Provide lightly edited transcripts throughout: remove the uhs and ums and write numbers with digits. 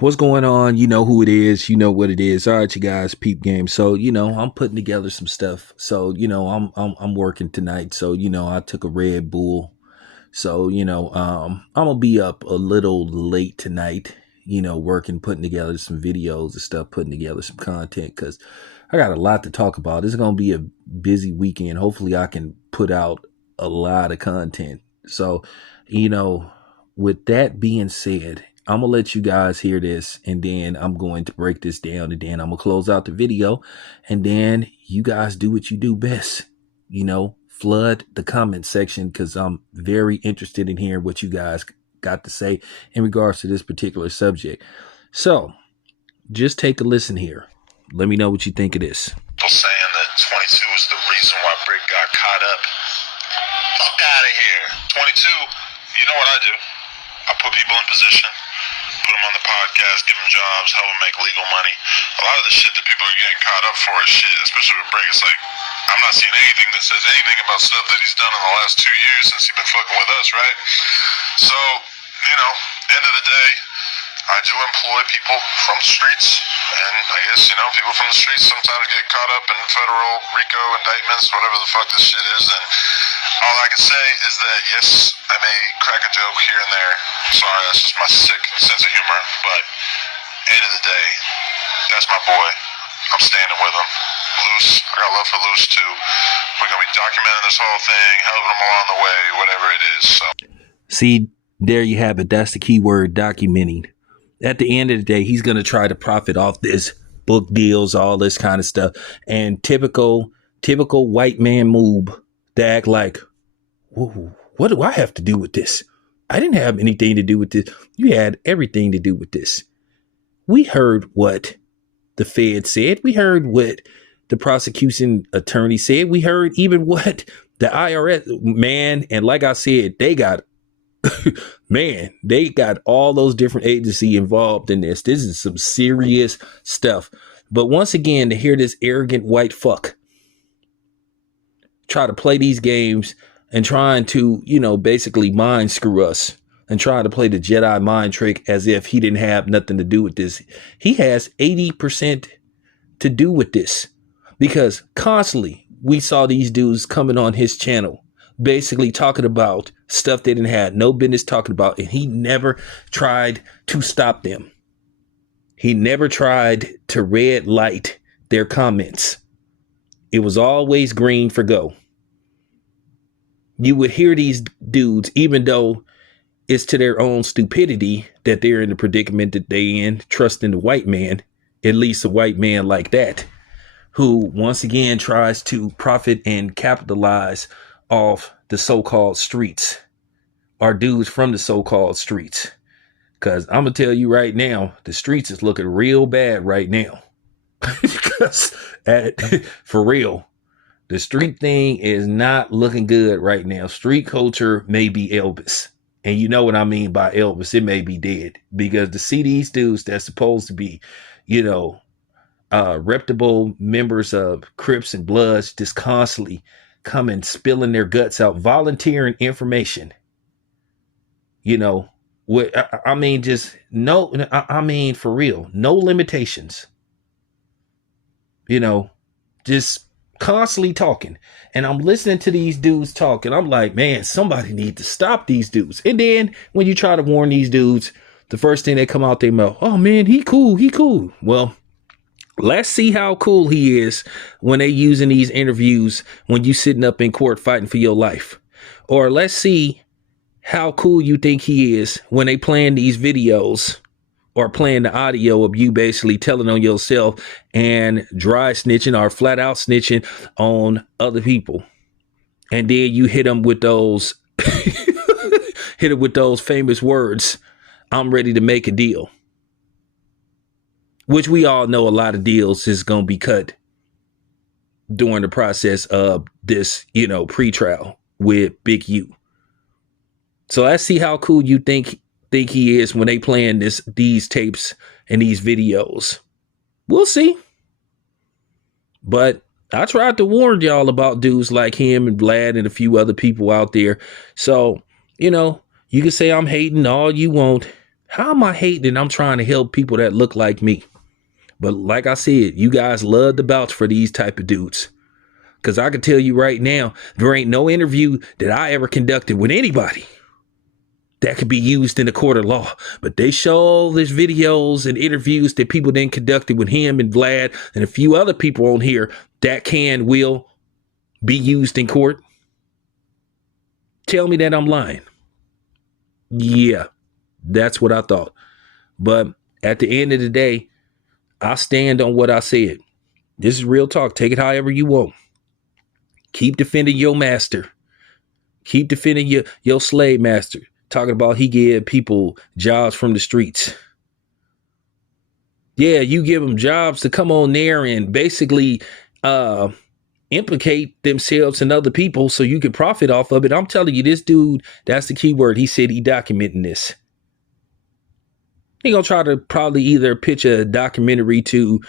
What's going on? You know who it is. You know what it is. All right, you guys, peep game. So, I'm putting together some stuff. So, I'm working tonight. So, I took a Red Bull. So, I'm gonna be up a little late tonight, working, putting together some videos and stuff, putting together some content because I got a lot to talk about. This is gonna be a busy weekend. Hopefully I can put out a lot of content. So, with that being said, I'm gonna let you guys hear this and then I'm going to break this down and then I'm gonna close out the video and then you guys do what you do best. Flood the comment section because I'm very interested in hearing what you guys got to say in regards to this particular subject. So just take a listen here. Let me know what you think of this. Saying that 22 is the reason why Brick got caught up. Fuck out of here. 22, you know what I do? I put people in position, put them on the podcast, give them jobs, help them make legal money. A lot of the shit that people are getting caught up for is shit, especially with Brick. It's like, I'm not seeing anything that says anything about stuff that he's done in the last 2 years since he's been fucking with us, right? So, end of the day, I do employ people from the streets, and I guess, people from the streets sometimes get caught up in federal RICO indictments, whatever the fuck this shit is, and all I can say is that, yes, I may crack a joke here and there. Sorry, that's just my sick sense of humor, but end of the day, that's my boy. I'm standing with him. Loose, I got love for Loose too. We're going to be documenting this whole thing, helping him along the way, whatever it is. So. See, there you have it. That's the key word, documenting. At the end of the day, he's going to try to profit off this, book deals, all this kind of stuff. And typical white man move to act like, whoa, what do I have to do with this? I didn't have anything to do with this. You had everything to do with this. We heard what the Fed said. We heard what the prosecution attorney said. We heard even what the IRS, man. And like I said, they got all those different agencies involved in this. This is some serious stuff. But once again, to hear this arrogant white fuck try to play these games and trying to, basically mind screw us and try to play the Jedi mind trick as if he didn't have nothing to do with this. He has 80% to do with this because constantly we saw these dudes coming on his channel basically talking about stuff they didn't have no business talking about, and he never tried to stop them. He never tried to red light their comments. It was always green for go. You would hear these dudes, even though it's to their own stupidity that they're in the predicament that they in, trusting the white man, at least a white man like that, who once again tries to profit and capitalize off the so-called streets, or dudes from the so-called streets. Because I'm going to tell you right now, the streets is looking real bad right now. Because for real, the street thing is not looking good right now. Street culture may be Elvis. And you know what I mean by Elvis. It may be dead. Because to see these dudes that's supposed to be, reputable members of Crips and Bloods just constantly coming, spilling their guts out, volunteering information. For real, no limitations. Just constantly talking. And I'm listening to these dudes talking. I'm like, man, somebody need to stop these dudes. And then when you try to warn these dudes, the first thing they come out their mouth, oh man, he cool. Well, let's see how cool he is when they using these interviews when you sitting up in court fighting for your life. Or let's see how cool you think he is when they playing these videos or playing the audio of you basically telling on yourself and dry snitching or flat out snitching on other people. And then you hit them with those famous words, I'm ready to make a deal. Which we all know a lot of deals is going to be cut during the process of this, pretrial with Big U. So let's see how cool you think he is when they playing these tapes and these videos. We'll see. But I tried to warn y'all about dudes like him and Vlad and a few other people out there. So, you can say I'm hating all you want. How am I hating? I'm trying to help people that look like me. But like I said, you guys love to vouch for these type of dudes. Because I can tell you right now, there ain't no interview that I ever conducted with anybody that could be used in a court of law. But they show all these videos and interviews that people then conducted with him and Vlad and a few other people on here that will be used in court. Tell me that I'm lying. Yeah, that's what I thought. But at the end of the day, I stand on what I said. This is real talk. Take it however you want. Keep defending your master. Keep defending your slave master. Talking about he gave people jobs from the streets. Yeah, you give them jobs to come on there and basically implicate themselves and other people so you can profit off of it. I'm telling you, this dude, that's the key word. He said he documenting this. He gonna try to probably either pitch a documentary to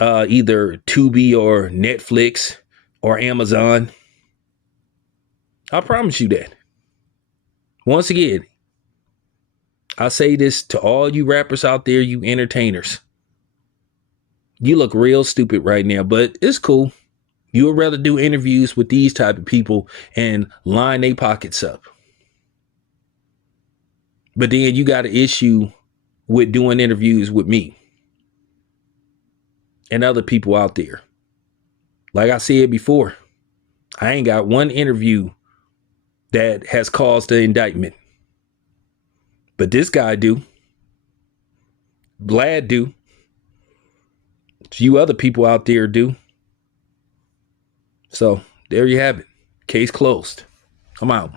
either Tubi or Netflix or Amazon. I promise you that. Once again, I say this to all you rappers out there, you entertainers. You look real stupid right now, but it's cool. You would rather do interviews with these type of people and line their pockets up. But then you got an issue with doing interviews with me and other people out there. Like I said before, I ain't got one interview that has caused the indictment. But this guy do. Vlad do. A few other people out there do. So there you have it. Case closed. I'm out.